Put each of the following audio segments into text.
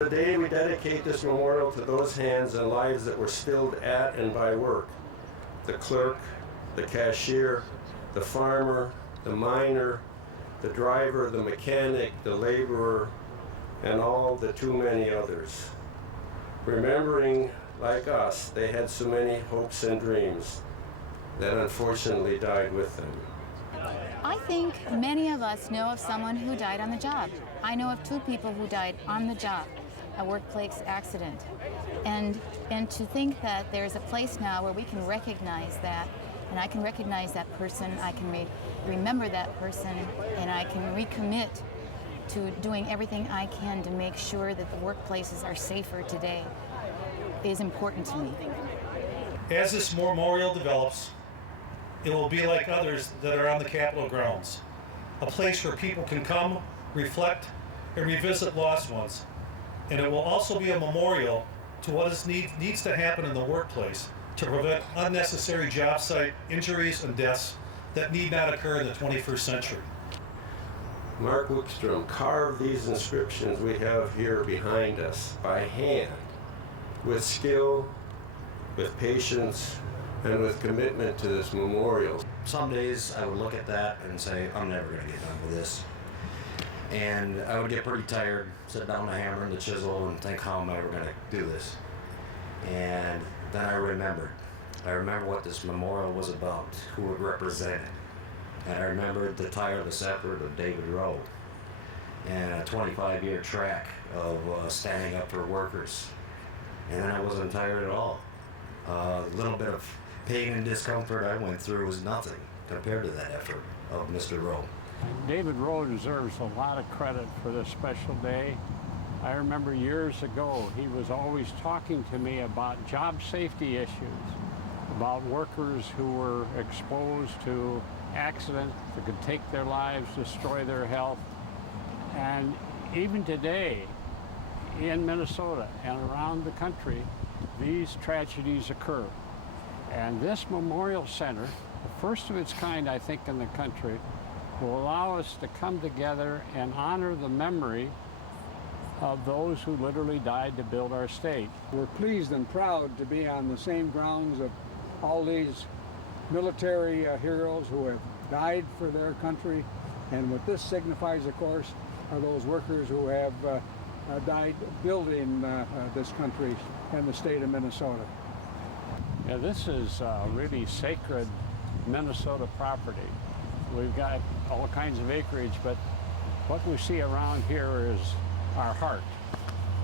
Today we dedicate this memorial to those hands and lives that were spilled at and by work. The clerk, the cashier, the farmer, the miner, the driver, the mechanic, the laborer, and all the too many others. Remembering, like us, they had so many hopes and dreams that unfortunately died with them. I think many of us know of someone who died on the job. I know of 2 people who died on the job, a workplace accident. And to think that there's a place now where we can recognize that, and I can recognize that person, I can remember that person, and I can recommit to doing everything I can to make sure that the workplaces are safer today is important to me. As this memorial develops, it will be like others that are on the Capitol grounds, a place where people can come, reflect, and revisit lost ones. And it will also be a memorial to what needs to happen in the workplace to prevent unnecessary job site injuries and deaths that need not occur in the 21st century. Mark Wickstrom carved these inscriptions we have here behind us by hand, with skill, with patience, and with commitment to this memorial. Some days I would look at that and say, I'm never going to get done with this. And I would get pretty tired, sit down the hammer and the chisel and think, how am I ever going to do this? And then I remembered what this memorial was about, who it represented. And I remembered the tireless effort of Dave Roe and a 25-year track of standing up for workers. And then I wasn't tired at all. A little bit of pain and discomfort I went through was nothing compared to that effort of Mr. Roe. David Roe deserves a lot of credit for this special day. I remember years ago, he was always talking to me about job safety issues, about workers who were exposed to accidents that could take their lives, destroy their health. And even today, in Minnesota and around the country, these tragedies occur. And this memorial center, the first of its kind, I think, in the country, will allow us to come together and honor the memory of those who literally died to build our state. We're pleased and proud to be on the same grounds of all these military heroes who have died for their country. And what this signifies, of course, are those workers who have died building this country and the state of Minnesota. Yeah, this is really sacred Minnesota property. We've got all kinds of acreage, but what we see around here is our heart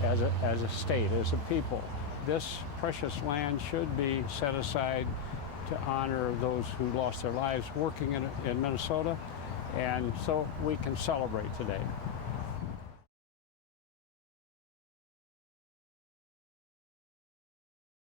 as a state, as a people. This precious land should be set aside to honor those who lost their lives working in Minnesota, and so we can celebrate today.